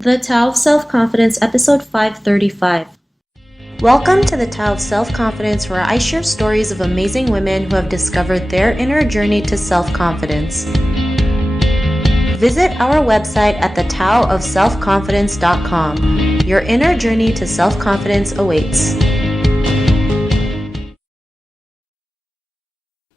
The Tao of Self-Confidence, episode 535. Welcome to the Tao of Self-Confidence, where I share stories of amazing women who have discovered their inner journey to self-confidence. Visit our website at thetaoofselfconfidence.com. Your inner journey to self-confidence awaits.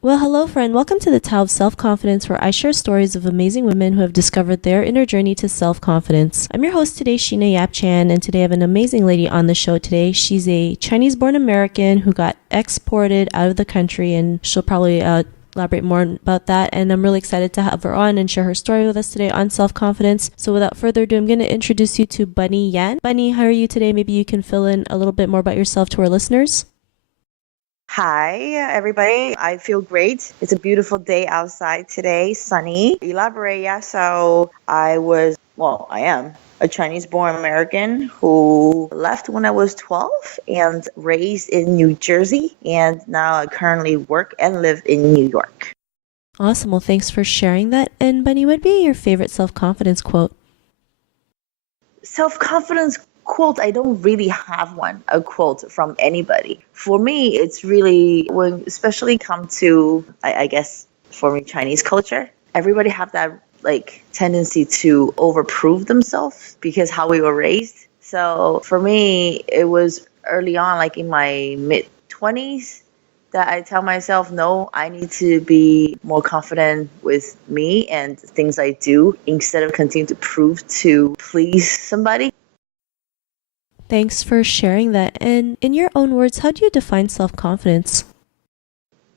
Well, hello friend. Welcome to the Tao of Self-Confidence, where I share stories of amazing women who have discovered their inner journey to self-confidence. I'm your host today, Sheena Yap Chan, and today I have an amazing lady on the show today. She's a Chinese-born American who got exported out of the country, and she'll probably elaborate more about that. And I'm really excited to have her on and share her story with us today on self-confidence. So without further ado, I'm going to introduce you to Bunny Yan. Bunny, how are you today? Maybe you can fill in a little bit more about yourself to our listeners. Hi, everybody. I feel great. It's a beautiful day outside today, sunny. Elaborate, yeah. So I am a Chinese-born American who left when I was 12 and raised in New Jersey. And now I currently work and live in New York. Awesome. Well, thanks for sharing that. And Bunny, what would be your favorite self-confidence quote? Self-confidence quote, I don't really have a quote from anybody. For me, it's really when especially come to I guess for me Chinese culture, everybody have that tendency to overprove themselves because how we were raised. So for me, it was early on, like in my mid 20s, that I tell myself, no, I need to be more confident with me and things I do instead of continue to prove to please somebody. Thanks for sharing that. And in your own words, how do you define self-confidence?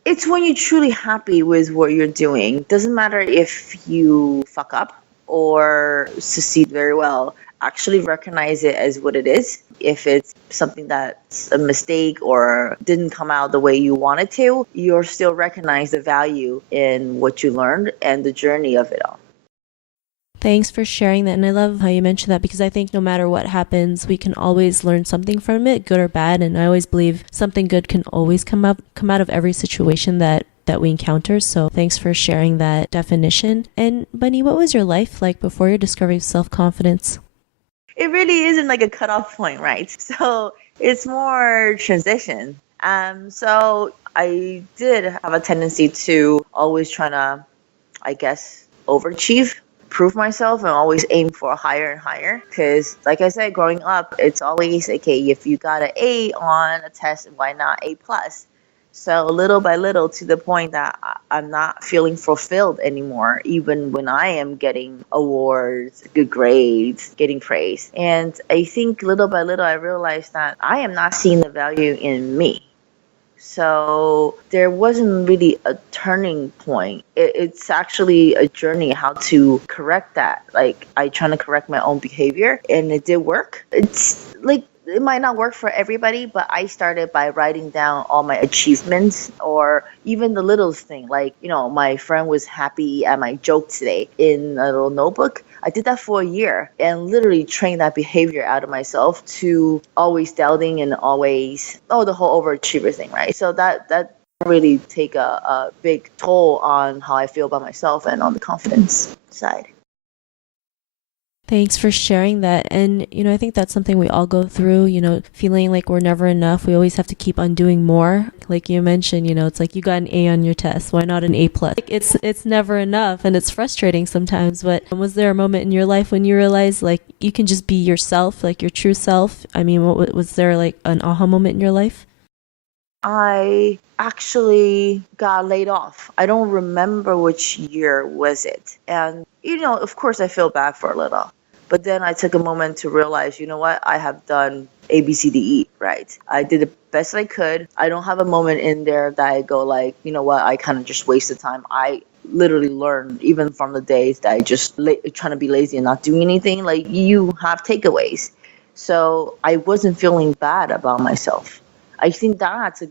It's when you're truly happy with what you're doing. Doesn't matter if you fuck up or succeed very well. Actually recognize it as what it is. If it's something that's a mistake or didn't come out the way you wanted to, you'll still recognize the value in what you learned and the journey of it all. Thanks for sharing that. And I love how you mentioned that, because I think no matter what happens, we can always learn something from it, good or bad. And I always believe something good can always come out of every situation that we encounter. So thanks for sharing that definition. And Bunny, what was your life like before your discovery of self-confidence? It really isn't like a cutoff point, right? So it's more transition. So I did have a tendency to always trying to, I guess, overachieve, prove myself, and always aim for higher and higher. Because like I said, growing up, it's always, okay, if you got an A on a test, why not A plus? So little by little, to the point that I'm not feeling fulfilled anymore, even when I am getting awards, good grades, getting praise. And I think little by little, I realized that I am not seeing the value in me. So there wasn't really a turning point. It's actually a journey how to correct that. Like, I trying to correct my own behavior, and it did work. It's like, it might not work for everybody, but I started by writing down all my achievements, or even the littlest thing. Like, my friend was happy at my joke today in a little notebook. I did that for a year and literally trained that behavior out of myself to always doubting and always, the whole overachiever thing, right? So that really take a big toll on how I feel about myself and on the confidence side. Thanks for sharing that. And, I think that's something we all go through, feeling like we're never enough. We always have to keep on doing more. Like you mentioned, it's like you got an A on your test. Why not an A plus? Like, it's never enough, and it's frustrating sometimes. But was there a moment in your life when you realized like you can just be yourself, like your true self? I mean, was there like an aha moment in your life? I actually got laid off. I don't remember which year was it. And, of course I feel bad for a little. But then I took a moment to realize, you know what? I have done A, B, C, D, E, right? I did the best I could. I don't have a moment in there that I go like, you know what? I kind of just wasted time. I literally learned even from the days that I just trying to be lazy and not doing anything. Like, you have takeaways. So I wasn't feeling bad about myself. I think that's a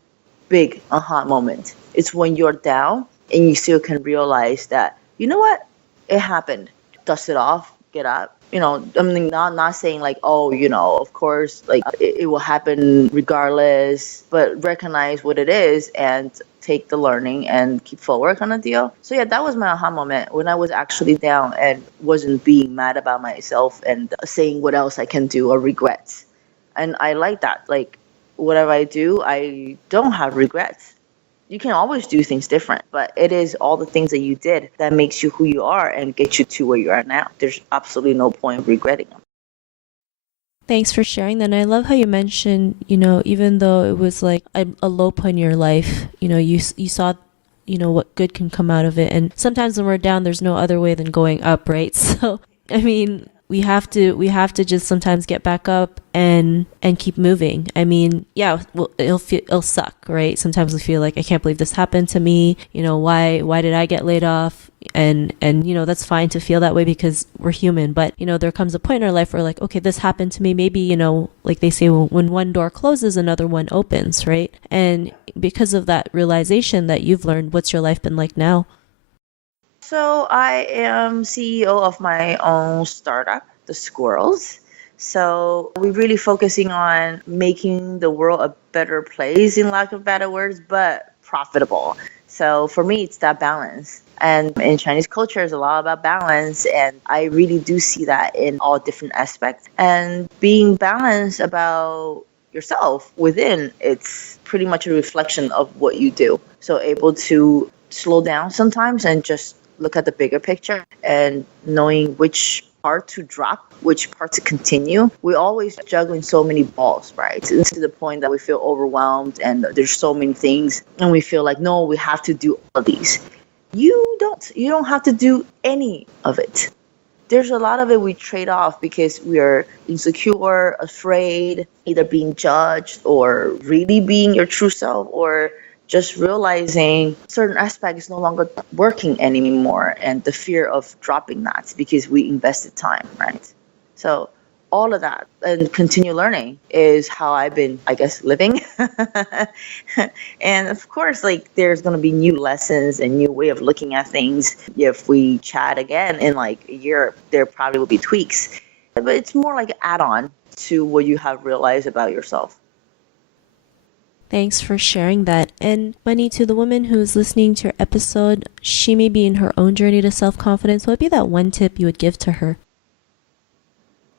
big aha moment. It's when you're down and you still can realize that, you know what? It happened. Dust it off, get up, I mean, not saying like, oh, of course, like it will happen regardless, but recognize what it is and take the learning and keep forward kind of deal. So yeah, that was my aha moment when I was actually down and wasn't being mad about myself and saying what else I can do or regrets. And I like that. Like whatever I do, I don't have regrets. You can always do things different, but it is all the things that you did that makes you who you are and get you to where you are now. There's absolutely no point of regretting them. Thanks for sharing that. And I love how you mentioned, even though it was like a low point in your life, you saw, what good can come out of it. And sometimes when we're down, there's no other way than going up, right? So, I mean, we have to just sometimes get back up and keep moving. I mean, yeah, well, it'll suck, right? Sometimes we feel like I can't believe this happened to me. Why did I get laid off? And that's fine to feel that way because we're human. But there comes a point in our life where like, okay, this happened to me. Maybe like they say, when one door closes, another one opens, right? And because of that realization that you've learned, what's your life been like now? So I am CEO of my own startup, The Squirrelz. So we're really focusing on making the world a better place, in lack of better words, but profitable. So for me, it's that balance. And in Chinese culture, it's a lot about balance. And I really do see that in all different aspects. And being balanced about yourself within, it's pretty much a reflection of what you do. So able to slow down sometimes and just look at the bigger picture and knowing which part to drop, which part to continue. We're always juggling so many balls, right? It's to the point that we feel overwhelmed and there's so many things and we feel like, no, we have to do all of these. You don't have to do any of it. There's a lot of it we trade off because we are insecure, afraid, either being judged or really being your true self, or just realizing certain aspect is no longer working anymore and the fear of dropping that because we invested time, right? So all of that and continue learning is how I've been, I guess, living. And of course, like there's going to be new lessons and new way of looking at things. If we chat again in like a year, there probably will be tweaks, but it's more like an add-on to what you have realized about yourself. Thanks for sharing that. And Bunny, to the woman who's listening to your episode, she may be in her own journey to self-confidence. What would be that one tip you would give to her?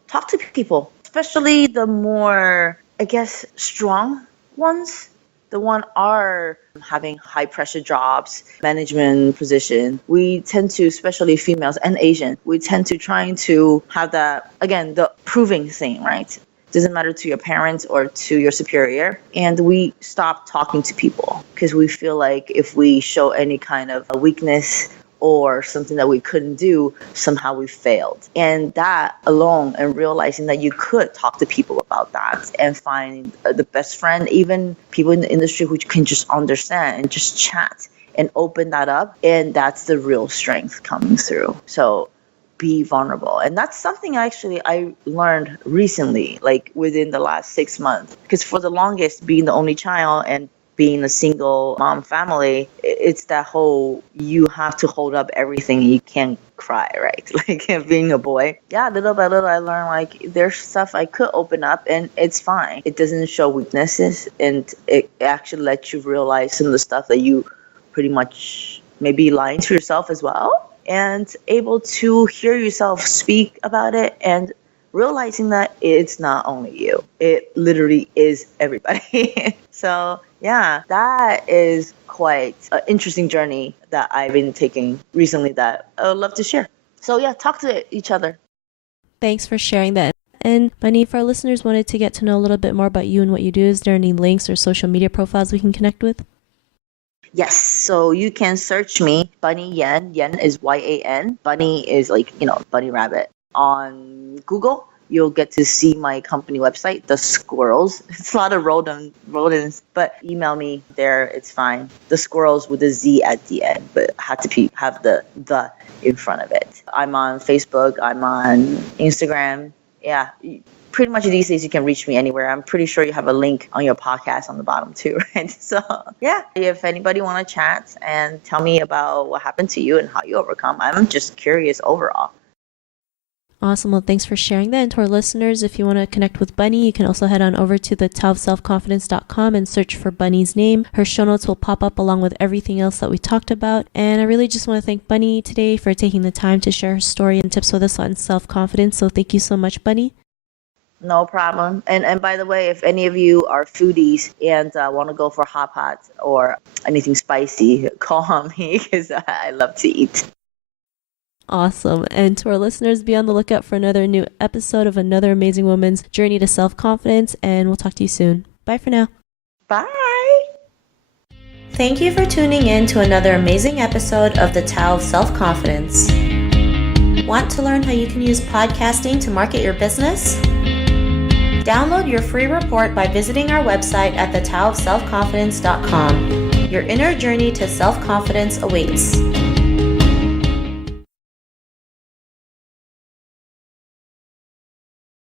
Talk to people, especially the more, I guess, strong ones. The one are having high pressure jobs, management position. We tend to, especially females and Asian, we tend to trying to have that, again, the proving thing, right? Doesn't matter to your parents or to your superior. And we stop talking to people because we feel like if we show any kind of a weakness or something that we couldn't do, somehow we failed. And that alone, and realizing that you could talk to people about that and find the best friend, even people in the industry who can just understand and just chat and open that up. And that's the real strength coming through. So be vulnerable. And that's something actually I learned recently, like within the last 6 months. Because for the longest, being the only child and being a single mom family, it's that whole you have to hold up everything. You can't cry, right? Like being a boy. Yeah, little by little, I learned like there's stuff I could open up and it's fine. It doesn't show weaknesses and it actually lets you realize some of the stuff that you pretty much maybe lying to yourself as well. And able to hear yourself speak about it and realizing that it's not only you, it literally is everybody. So yeah, that is quite an interesting journey that I've been taking recently that I would love to share. So yeah, talk to each other. Thanks for sharing that. And Bunny, if our listeners wanted to get to know a little bit more about you and what you do, is there any links or social media profiles we can connect with? Yes, so you can search me, Bunny Yan. Yan is Yan. Bunny is like, bunny rabbit. On Google, you'll get to see my company website, The Squirrelz. It's a lot of rodents, but email me there, it's fine. The Squirrelz with a Z at the end, but had to have the in front of it. I'm on Facebook, I'm on Instagram. Yeah, pretty much these days you can reach me anywhere. I'm pretty sure you have a link on your podcast on the bottom too, right? So yeah, if anybody want to chat and tell me about what happened to you and how you overcome, I'm just curious overall. Awesome. Well, thanks for sharing that. And to our listeners, if you want to connect with Bunny, you can also head on over to the taoofselfconfidence.com and search for Bunny's name. Her show notes will pop up along with everything else that we talked about. And I really just want to thank Bunny today for taking the time to share her story and tips with us on self-confidence. So thank you so much, Bunny. No problem. And by the way, if any of you are foodies and want to go for hot pots or anything spicy, call me because I love to eat. Awesome. And to our listeners, be on the lookout for another new episode of another amazing woman's journey to self-confidence, and we'll talk to you soon. Bye for now. Bye. Thank you for tuning in to another amazing episode of the Tao of Self-Confidence. Want to learn how you can use podcasting to market your business? Download your free report by visiting our website at thetaoofselfconfidence.com. Your inner journey to self-confidence awaits.